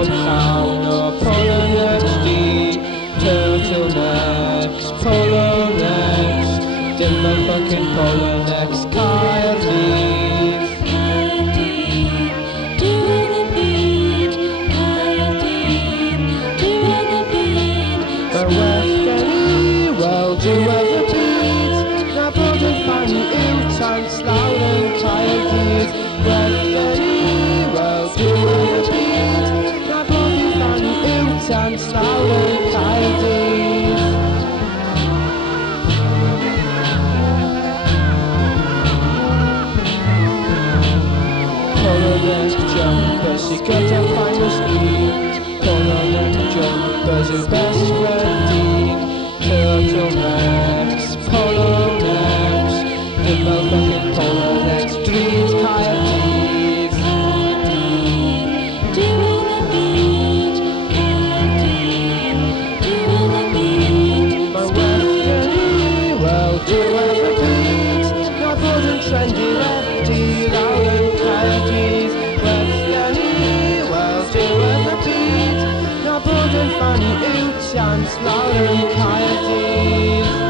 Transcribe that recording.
pob llawn o polynecks di. Turtlenecks, polynecks, dim motherfucking polynecks, Caerdydd. Mae well gen i weld diwedd y byd, na bod yn ffani i'w tant lawr yn Caerdydd. Well gen i weld diwedd y byd, na bod yn ffani i'w tant lawr yn Caerdydd. Polynec jumpers i gyda finals i. Polynec jumpers yw best friend i. Turtlenecks, polynecks, dim motherfucking polynecks, drud Caerdydd. Mae well gen i weld diwedd y byd, na bod yn trendy lefty lawr yn Caerdydd. Well gen i weld diwedd y byd, na bod yn ffani i'w tiant lawr yn Caerdydd.